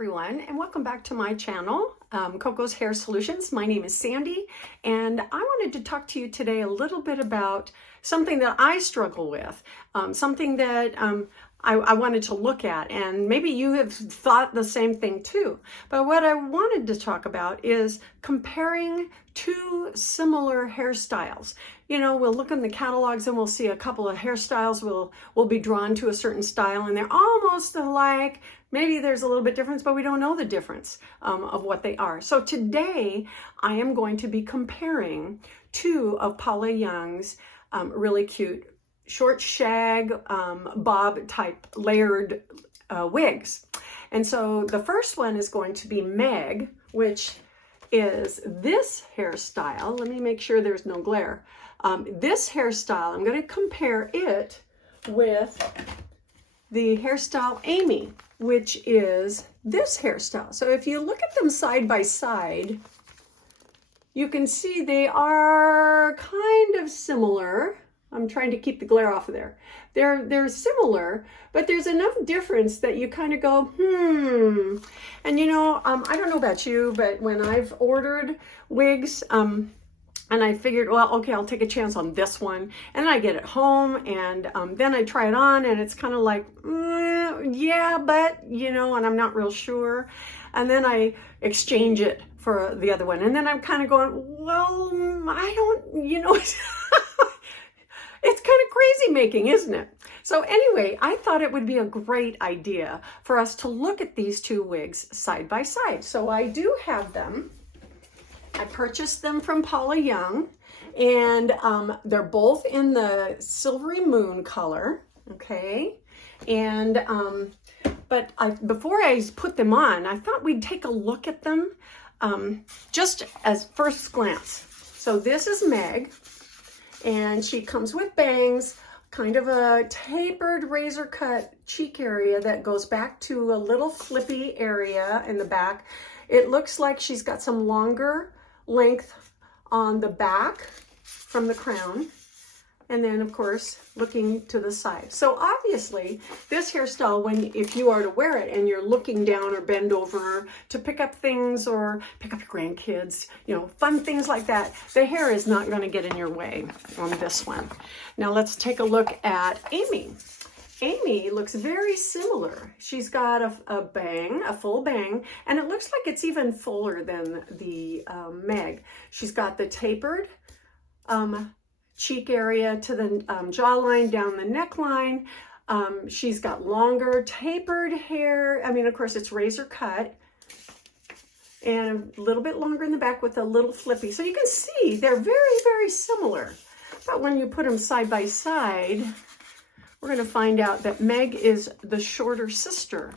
everyone, and welcome back to my channel, Coco's Hair Solutions. My name is Sandy, and I wanted to talk to you today a little bit about something that I struggle with, something that I wanted to look at, and maybe you have thought the same thing too. But what I wanted to talk about is comparing two similar hairstyles. You know, we'll look in the catalogs and we'll see a couple of hairstyles. We'll be drawn to a certain style and they're almost alike. Maybe there's a little bit difference, but we don't know the difference of what they are. So today I am going to be comparing two of Paula Young's really cute short shag bob type layered wigs. And so the first one is going to be Meg, which is this hairstyle. Let me make sure there's no glare. This hairstyle, I'm going to compare it with the hairstyle Amie, which is this hairstyle. So if you look at them side by side, you can see they are kind of similar. I'm trying to keep the glare off of there. They're similar, but there's enough difference that you kind of go, And you know, I don't know about you, but when I've ordered wigs, and I figured, well, okay, I'll take a chance on this one. And then I get it home and then I try it on and it's kind of like, yeah, but, you know, and I'm not real sure. And then I exchange it for the other one. And then I'm kind of going, well, I don't, you know, it's kind of crazy making, isn't it? So anyway, I thought it would be a great idea for us to look at these two wigs side by side. So I do have them. I purchased them from Paula Young, and they're both in the silvery moon color, okay? And, but before I put them on, I thought we'd take a look at them just as first glance. So this is Meg, and she comes with bangs, kind of a tapered razor cut cheek area that goes back to a little flippy area in the back. It looks like she's got some longer length on the back from the crown, and then of course looking to the side. So obviously this hairstyle, if you are to wear it and you're looking down or bend over to pick up things or pick up your grandkids, you know, fun things like that, the hair is not going to get in your way on this one. Now let's take a look at Amie. Amie looks very similar. She's got a bang, a full bang, and it looks like it's even fuller than the Meg. She's got the tapered cheek area to the jawline, down the neckline. She's got longer tapered hair. I mean, of course, it's razor cut, and a little bit longer in the back with a little flippy. So you can see they're very, very similar. But when you put them side by side, we're going to find out that Meg is the shorter sister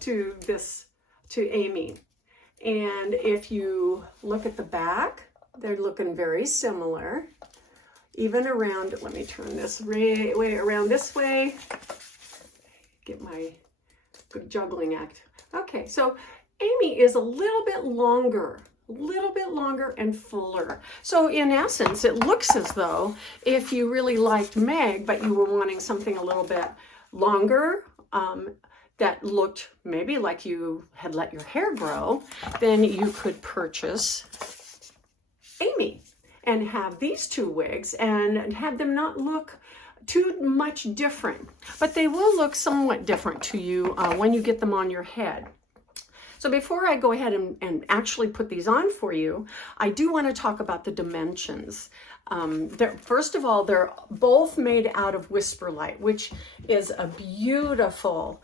to Amie. And if you look at the back, they're looking very similar. Even around, let me turn this way around this way. Get my good juggling act. Okay, so Amie is a little bit longer and fuller. So in essence, it looks as though if you really liked Meg, but you were wanting something a little bit longer, that looked maybe like you had let your hair grow, then you could purchase Amie and have these two wigs and have them not look too much different, but they will look somewhat different to you when you get them on your head. So before I go ahead and actually put these on for you, I do want to talk about the dimensions. First of all, they're both made out of Whisper Light, which is a beautiful,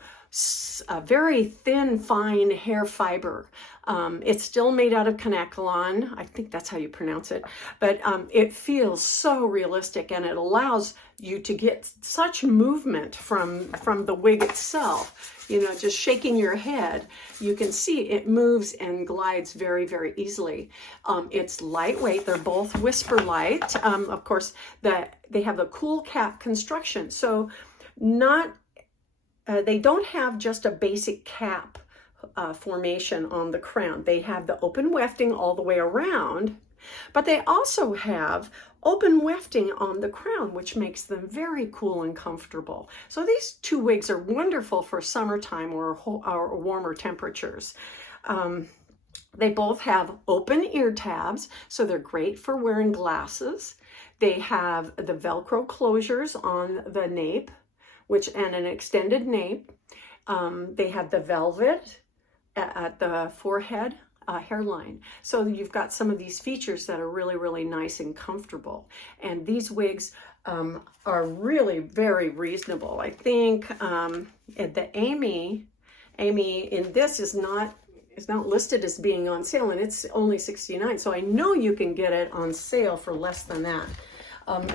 very thin, fine hair fiber. It's still made out of Ear-to-Collarbone. I think that's how you pronounce it. But it feels so realistic, and it allows you to get such movement from the wig itself. You know, just shaking your head, you can see it moves and glides very, very easily. It's lightweight. They're both Whisper Light. Of course, they have a cool cap construction. So they don't have just a basic cap formation on the crown. They have the open wefting all the way around, But they also have open wefting on the crown, which makes them very cool and comfortable. So these two wigs are wonderful for summertime or warmer temperatures. They both have open ear tabs, so they're great for wearing glasses. They have the Velcro closures on the nape, and an extended nape. They have the velvet at the forehead hairline. So you've got some of these features that are really, really nice and comfortable. And these wigs are really very reasonable. I think the Amie in this is not listed as being on sale, and it's only $69. So I know you can get it on sale for less than that.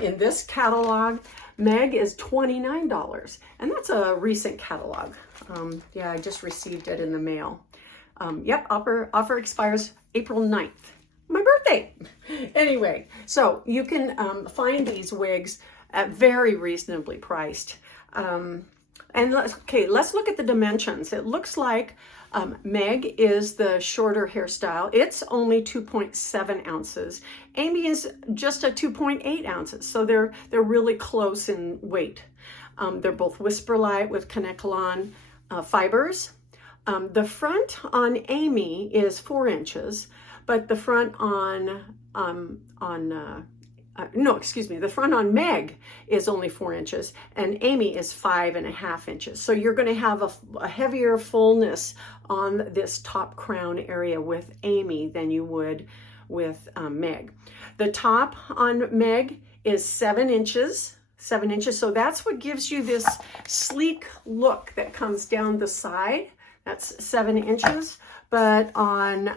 In this catalog, Meg is $29, and that's a recent catalog. Yeah, I just received it in the mail. Yep, offer expires April 9th, my birthday. Anyway, so you can find these wigs at very reasonably priced. And let's look at the dimensions. It looks like Meg is the shorter hairstyle. It's only 2.7 ounces. Amie is just a 2.8 ounces. So they're really close in weight. They're both Whisper Light with Kanekalon fibers. The front on Amie is 4 inches, but the front the front on Meg is only 4 inches, and Amie is 5.5 inches. So you're going to have a heavier fullness on this top crown area with Amie than you would with Meg. The top on Meg is 7 inches. 7 inches. So that's what gives you this sleek look that comes down the side. That's 7 inches. But on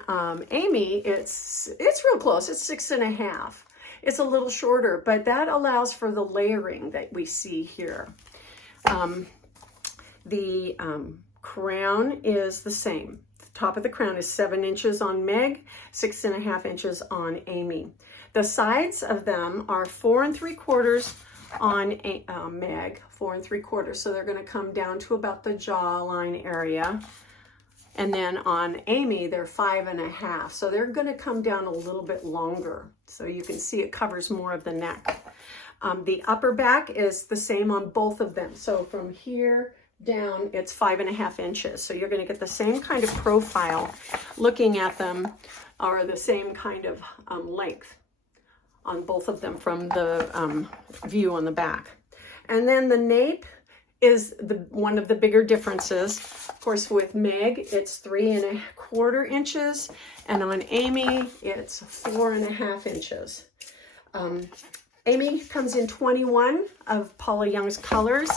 Amie, it's real close. It's 6.5. It's a little shorter, but that allows for the layering that we see here. The crown is the same. The top of the crown is 7 inches on Meg, 6.5 inches on Amie. The sides of them are 4 3/4 on Meg, 4 3/4. So they're going to come down to about the jawline area. And then on Amie, they're 5.5. So they're going to come down a little bit longer. So you can see it covers more of the neck. The upper back is the same on both of them. So from here down, it's 5.5 inches. So you're going to get the same kind of profile looking at them, or the same kind of length on both of them from the view on the back. And then the nape is one of the bigger differences. Of course, with Meg, it's 3 1/4 inches, and on Amie, it's 4.5 inches. Amie comes in 21 of Paula Young's colors,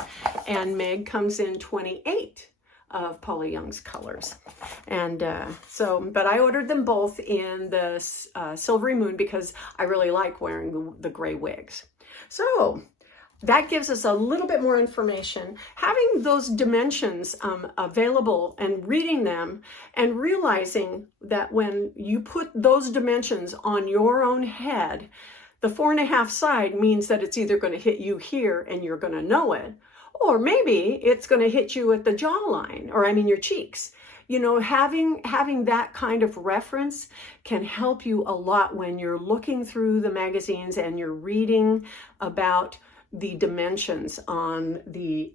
and Meg comes in 28 of Paula Young's colors. And but I ordered them both in the Silvery Moon because I really like wearing the gray wigs. So that gives us a little bit more information. Having those dimensions available and reading them and realizing that when you put those dimensions on your own head, the 4.5 side means that it's either going to hit you here and you're going to know it, or maybe it's going to hit you at the jawline, or your cheeks. You know, having that kind of reference can help you a lot when you're looking through the magazines and you're reading about the dimensions on the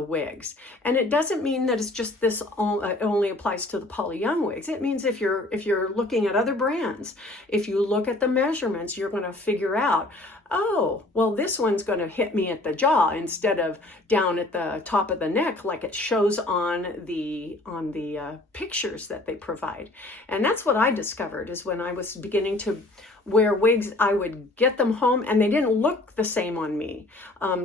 wigs. And it doesn't mean that it's just this it only applies to the Paula Young wigs. It means if you're looking at other brands, if you look at the measurements, you're going to figure out, oh, well, this one's going to hit me at the jaw instead of down at the top of the neck like it shows on the pictures that they provide. And that's what I discovered is when I was beginning to wear wigs, I would get them home and they didn't look the same on me.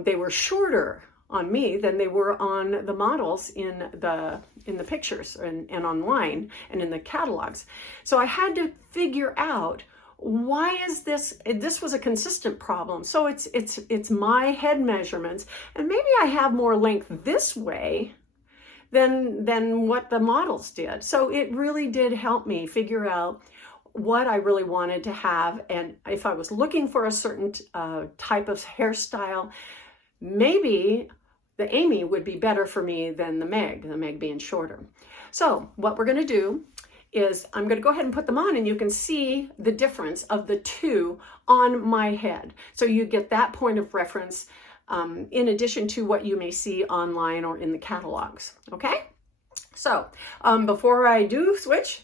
They were shorter on me than they were on the models in the pictures and online and in the catalogs. So I had to figure out, why is this was a consistent problem. So it's my head measurements, and maybe I have more length this way than what the models did. So it really did help me figure out what I really wanted to have, and if I was looking for a certain type of hairstyle, maybe the Amie would be better for me than the Meg being shorter. So what we're going to do is I'm going to go ahead and put them on, and you can see the difference of the two on my head. So you get that point of reference in addition to what you may see online or in the catalogs. Okay, so before I do switch,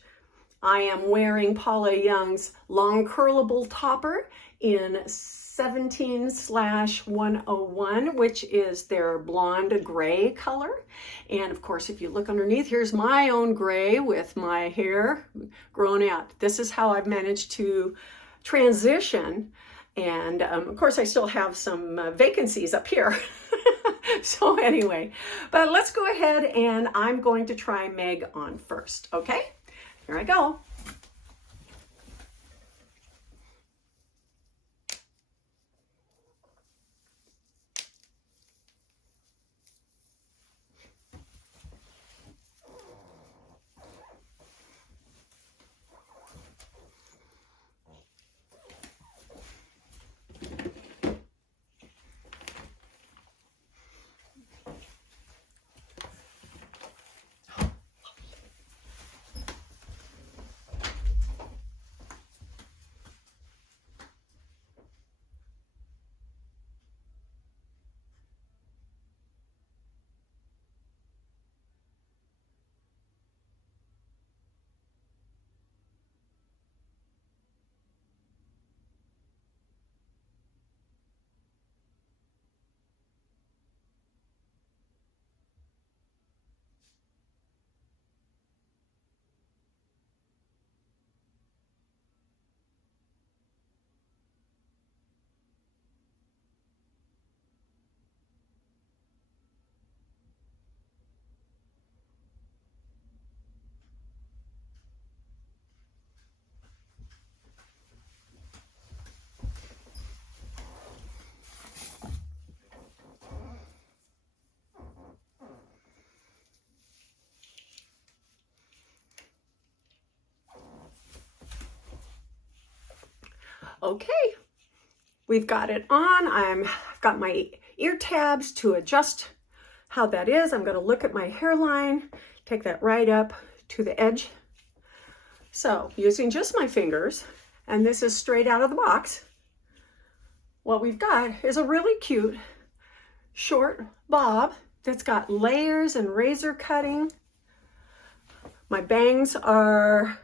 I am wearing Paula Young's long curlable topper in 17/101, which is their blonde gray color. And of course, if you look underneath, here's my own gray with my hair grown out. This is how I've managed to transition. And of course, I still have some vacancies up here. So anyway, but let's go ahead, and I'm going to try Meg on first. Okay, here I go. Okay, we've got it on. I've got my ear tabs to adjust how that is. I'm going to look at my hairline, take that right up to the edge. So using just my fingers, and this is straight out of the box, what we've got is a really cute short bob that's got layers and razor cutting. My bangs are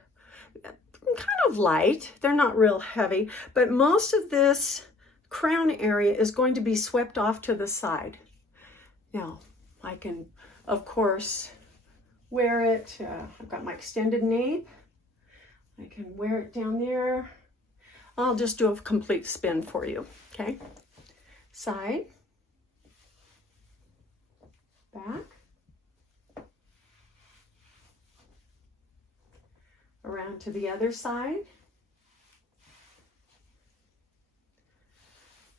kind of light, they're not real heavy, but most of this crown area is going to be swept off to the side. Now I can of course wear it, I've got my extended nape, I can wear it down there. I'll just do a complete spin for you. Okay, side, back, around to the other side,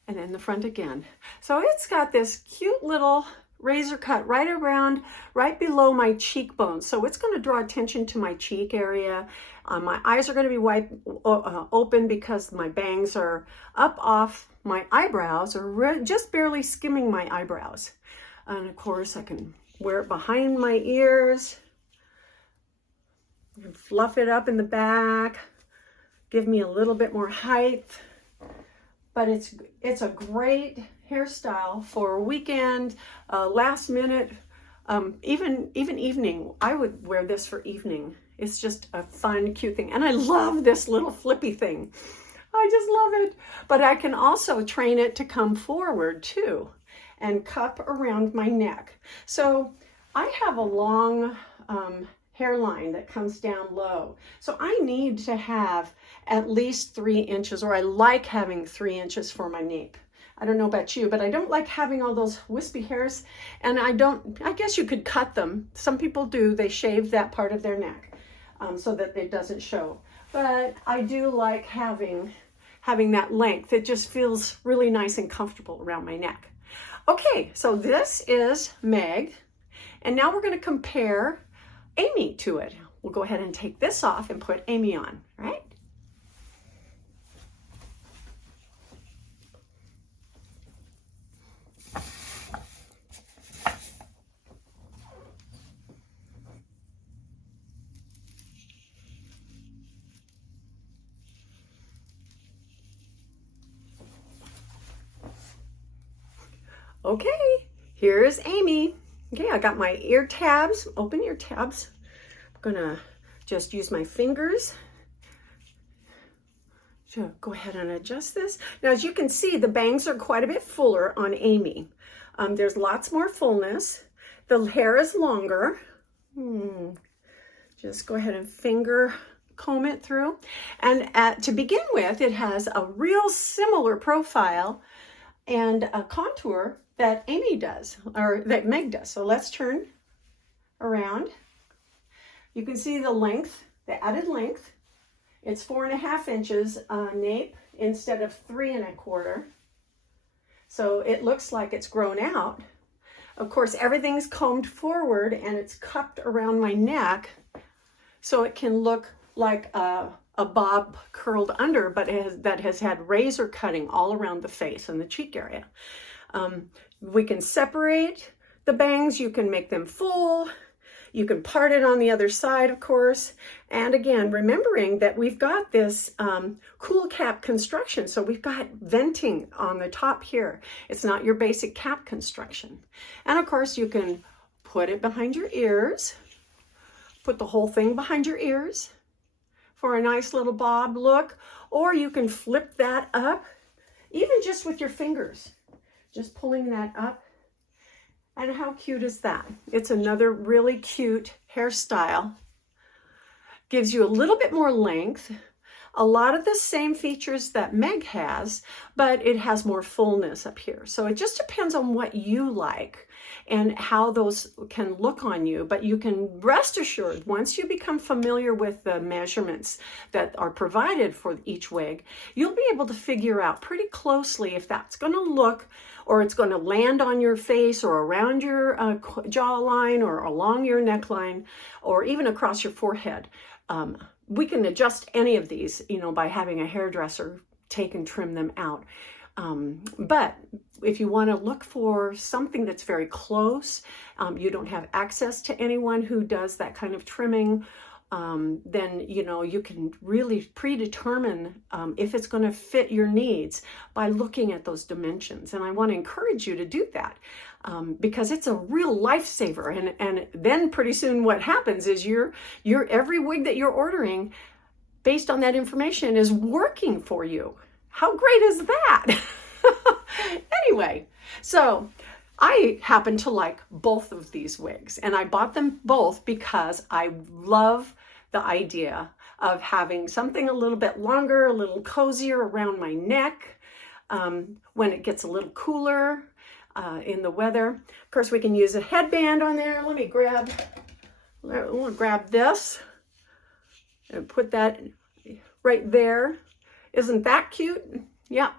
and then the front again. So it's got this cute little razor cut right around, right below my cheekbones. So it's going to draw attention to my cheek area. My eyes are going to be wide open because my bangs are up off my eyebrows, or just barely skimming my eyebrows. And of course I can wear it behind my ears, fluff it up in the back, give me a little bit more height. But it's a great hairstyle for a weekend, last minute, even evening. I would wear this for evening. It's just a fun, cute thing. And I love this little flippy thing. I just love it. But I can also train it to come forward too and cup around my neck. So I have a long hairline that comes down low. So I need to have at least 3 inches, or I like having 3 inches for my nape. I don't know about you, but I don't like having all those wispy hairs, and I guess you could cut them. Some people do, they shave that part of their neck so that it doesn't show. But I do like having that length. It just feels really nice and comfortable around my neck. Okay, so this is Meg, and now we're gonna compare Amie to it. We'll go ahead and take this off and put Amie on, right? Okay, here's Amie. Okay, I got my ear tabs, open ear tabs. I'm gonna just use my fingers to go ahead and adjust this. Now, as you can see, the bangs are quite a bit fuller on Amie. There's lots more fullness. The hair is longer. Just go ahead and finger comb it through. And to begin with, it has a real similar profile and a contour that Amie does, or that Meg does. So let's turn around. You can see the length, the added length. It's 4.5 inches nape instead of 3 1/4. So it looks like it's grown out. Of course, everything's combed forward and it's cupped around my neck so it can look like a bob curled under, but that has had razor cutting all around the face and the cheek area. We can separate the bangs. You can make them full. You can part it on the other side, of course. And again, remembering that we've got this cool cap construction. So we've got venting on the top here. It's not your basic cap construction. And of course, you can put it behind your ears. Put the whole thing behind your ears for a nice little bob look. Or you can flip that up, even just with your fingers. Just pulling that up. And how cute is that? It's another really cute hairstyle. Gives you a little bit more length, a lot of the same features that Meg has, but it has more fullness up here. So it just depends on what you like and how those can look on you. But you can rest assured, once you become familiar with the measurements that are provided for each wig, you'll be able to figure out pretty closely if that's going to look, or it's going to land on your face or around your jawline or along your neckline or even across your forehead. We can adjust any of these, by having a hairdresser take and trim them out. But if you want to look for something that's very close, you don't have access to anyone who does that kind of trimming, then, you can really predetermine if it's going to fit your needs by looking at those dimensions. And I want to encourage you to do that because it's a real lifesaver. And then pretty soon what happens is your every wig that you're ordering based on that information is working for you. How great is that? Anyway, so I happen to like both of these wigs, and I bought them both because I love the idea of having something a little bit longer, a little cozier around my neck when it gets a little cooler in the weather. Of course, we can use a headband on there. Let me grab this and put that right there. Isn't that cute? Yeah.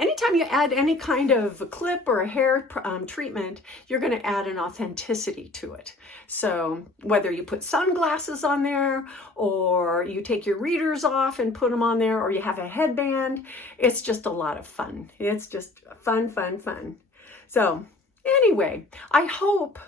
Anytime you add any kind of a clip or a hair treatment, you're going to add an authenticity to it. So whether you put sunglasses on there or you take your readers off and put them on there, or you have a headband, it's just a lot of fun. It's just fun, fun, fun. So anyway, I hope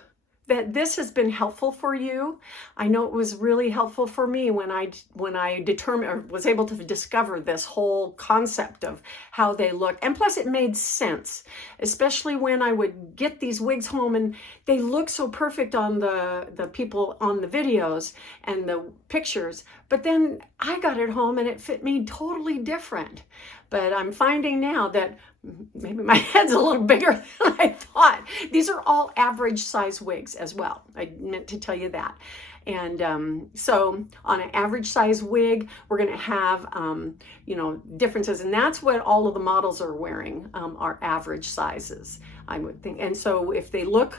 that this has been helpful for you. I know it was really helpful for me when I determined or was able to discover this whole concept of how they look. And plus it made sense, especially when I would get these wigs home and they look so perfect on the people on the videos and the pictures. But then I got it home and it fit me totally different. But I'm finding now that maybe my head's a little bigger than I thought. These are all average size wigs as well. I meant to tell you that. And so on an average size wig, we're going to have, differences. And that's what all of the models are wearing, are average sizes, I would think. And so if they look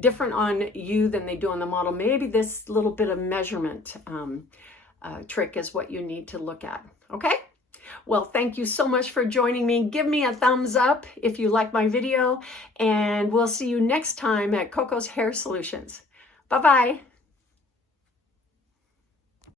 different on you than they do on the model, maybe this little bit of measurement trick is what you need to look at. Okay? Well, thank you so much for joining me. Give me a thumbs up if you like my video, and we'll see you next time at Coco's Hair Solutions. Bye-bye.